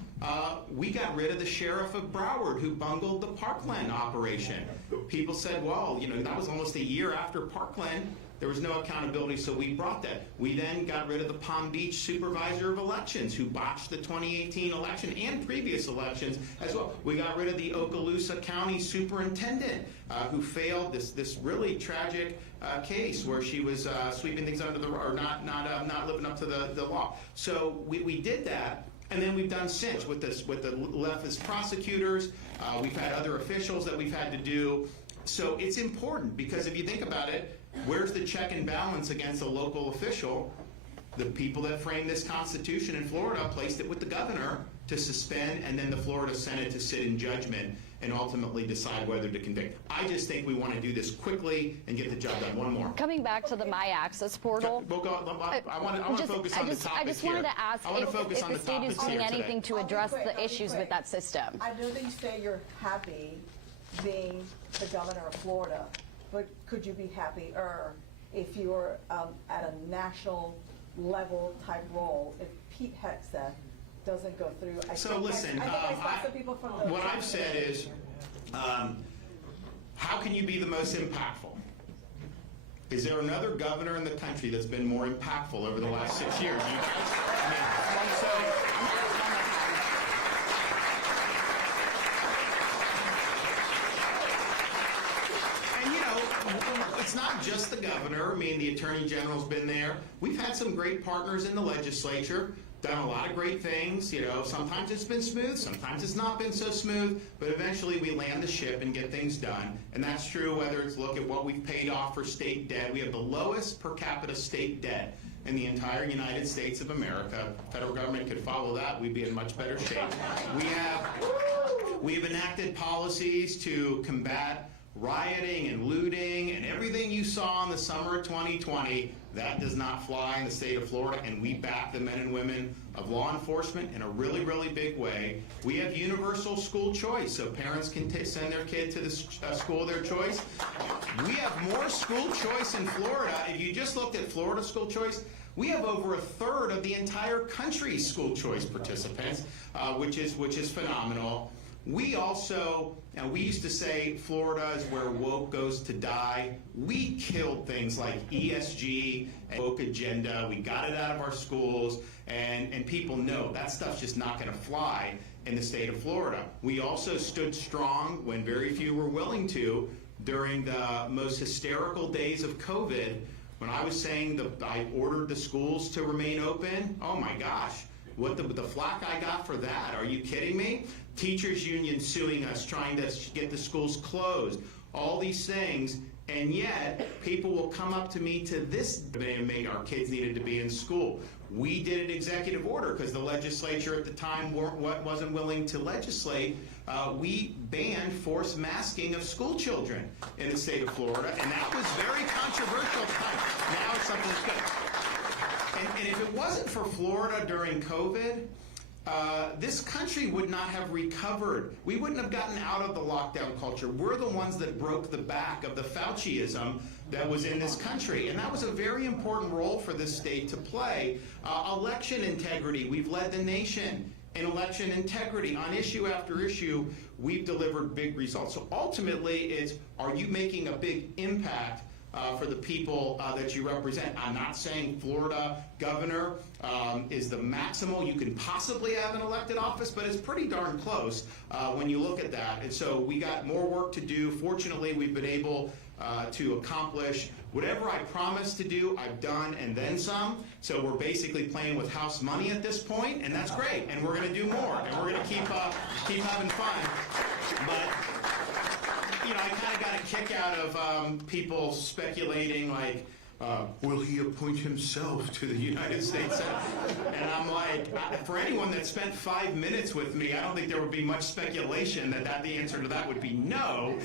we got rid of the sheriff of Broward who bungled the Parkland operation. People said, well, you know, that was almost a year after Parkland. There was no accountability, so we brought that. We then got rid of the Palm Beach supervisor of elections who botched the 2018 election and previous elections as well. We got rid of the Okaloosa County superintendent who failed this really tragic case where she was sweeping things under the rug, or not living up to the law. So we did that. And then we've done since with the leftist prosecutors. We've had other officials that we've had to do. So it's important because if you think about it, where's the check and balance against a local official? The people that framed this Constitution in Florida placed it with the governor to suspend, and then the Florida Senate to sit in judgment and ultimately decide whether to convict. I just think we want to do this quickly and get the job done. One more. Coming back to the My Access portal. I want to focus on the topics here. I just wanted to ask if the state is doing anything to address the issues with that system. I know that you say you're happy being the governor of Florida, but could you be happier if you were at a national level type role if Pete Hegseth doesn't go through? What I've said is, how can you be the most impactful? Is there another governor in the country that's been more impactful over the last 6 years? You guys? And you know, it's not just the governor. I mean, the Attorney General's been there. We've had some great partners in the legislature. Done a lot of great things, you know, sometimes it's been smooth, sometimes it's not been so smooth, but eventually we land the ship and get things done. And that's true whether it's look at what we've paid off for state debt. We have the lowest per capita state debt in the entire United States of America. The federal government could follow that, we'd be in much better shape. We've enacted policies to combat rioting and looting and everything you saw in the summer of 2020. That does not fly in the state of Florida, and we back the men and women of law enforcement in a really, really big way. We have universal school choice, so parents can send their kid to the school of their choice. We have more school choice in Florida. If you just looked at Florida school choice, we have over a third of the entire country's school choice participants, which is phenomenal. We also, and we used to say Florida is where woke goes to die. We killed things like ESG and woke agenda. We got it out of our schools, and people know that stuff's just not going to fly in the state of Florida. We also stood strong when very few were willing to during the most hysterical days of COVID, When I was saying that I ordered the schools to remain open, oh my gosh, what the flack I got for that. Are you kidding me? Teachers union suing us, trying to get the schools closed, all these things, and yet people will come up to me to this day and make our kids needed to be in school. We did an executive order because the legislature at the time wasn't willing to legislate. We banned forced masking of school children in the state of Florida, and that was very controversial at the time. Now it's something that's good. And if it wasn't for Florida during COVID, this country would not have recovered. We wouldn't have gotten out of the lockdown culture. We're the ones that broke the back of the Fauciism that was in this country. And that was a very important role for this state to play. Election integrity, we've led the nation in election integrity. On issue after issue, we've delivered big results. So ultimately, it's, are you making a big impact for the people that you represent? I'm not saying Florida governor is the maximal you can possibly have in elected office, but it's pretty darn close when you look at that. And so we got more work to do. Fortunately, we've been able to accomplish whatever I promised to do, I've done, and then some. So we're basically playing with house money at this point, and that's great. And we're going to do more, and we're going to keep having fun. But you know, I kind of got a kick out of people speculating, like, will he appoint himself to the United States Senate? And I'm like, for anyone that spent 5 minutes with me, I don't think there would be much speculation that the answer to that would be no.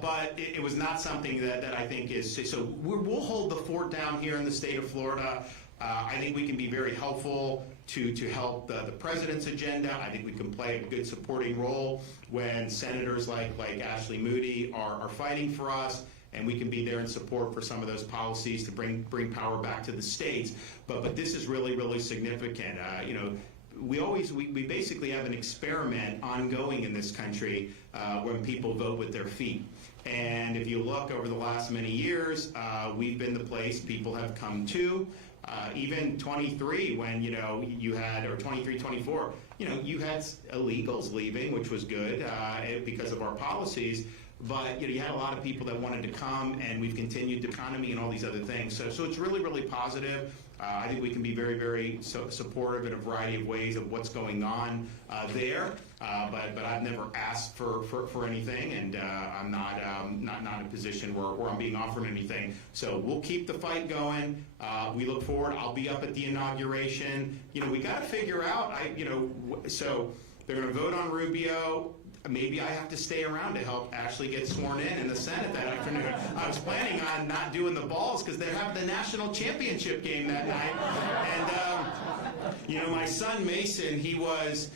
But it was not something that I think is, so we'll hold the fort down here in the state of Florida. I think we can be very helpful to help the president's agenda. I think we can play a good supporting role when senators like Ashley Moody are fighting for us, and we can be there in support for some of those policies to bring power back to the states. But this is really, really significant. You know, we basically have an experiment ongoing in this country when people vote with their feet. And if you look over the last many years, we've been the place people have come to. Even 23, when, you know, you had, or 23, 24, you know, you had illegals leaving, which was good because of our policies. But you know, you had a lot of people that wanted to come, and we've continued the economy and all these other things. So it's really, really positive. I think we can be very, very supportive in a variety of ways of what's going on there. But I've never asked for anything, and I'm not in a position where I'm being offered anything. So we'll keep the fight going. We look forward. I'll be up at the inauguration. You know, we got to figure out. So they're going to vote on Rubio. Maybe I have to stay around to help Ashley get sworn in the Senate that afternoon. I was planning on not doing the balls because they have the national championship game that night. And you know, my son Mason, he was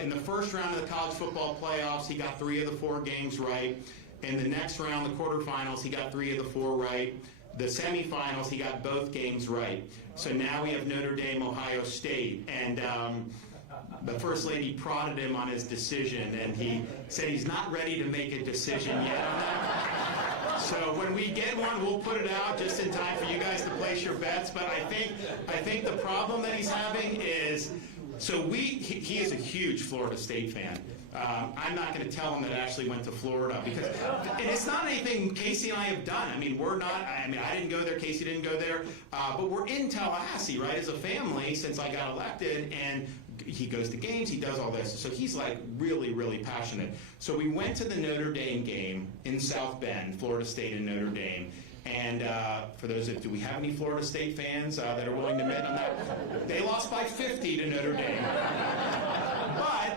in the first round of the college football playoffs. He got 3 of the 4 games right. In the next round, the quarterfinals, he got 3 of the 4 right. The semifinals, he got both games right. So now we have Notre Dame, Ohio State, and the First Lady prodded him on his decision, and he said he's not ready to make a decision yet on that. So when we get one, we'll put it out just in time for you guys to place your bets. But I think the problem that he's having is, so he is a huge Florida State fan. I'm not going to tell him that Ashley went to Florida because, and it's not anything Casey and I have done. I mean, I didn't go there, Casey didn't go there, but we're in Tallahassee, right, as a family since I got elected, and he goes to games, he does all this. So he's like really, really passionate. So we went to the Notre Dame game in South Bend, Florida State and Notre Dame. And for those do we have any Florida State fans that are willing to admit on that? They lost by 50 to Notre Dame.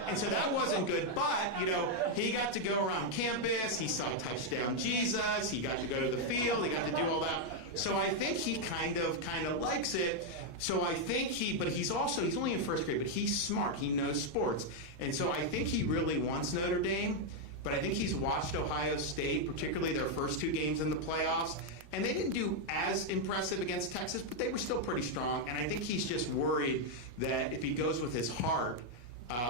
And so that wasn't good, but, you know, he got to go around campus, he saw Touchdown Jesus, he got to go to the field, he got to do all that. So I think he kind of likes it. So I think but he's only in first grade, but he's smart, he knows sports. And so I think he really wants Notre Dame, but I think he's watched Ohio State, particularly their first 2 games in the playoffs, and they didn't do as impressive against Texas, but they were still pretty strong. And I think he's just worried that if he goes with his heart,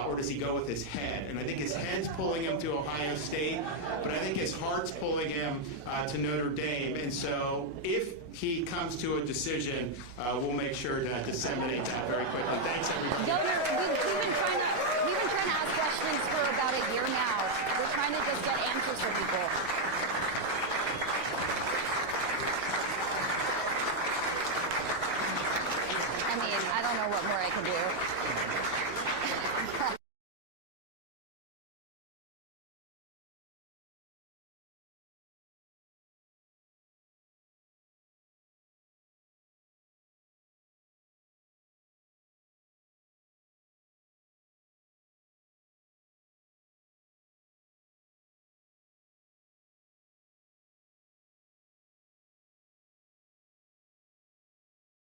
or does he go with his head? And I think his head's pulling him to Ohio State, but I think his heart's pulling him to Notre Dame. And so if he comes to a decision, we'll make sure to disseminate that very quickly. Thanks, everybody. Governor, we've been trying to ask questions for about a year now. We're trying to just get answers for people. you.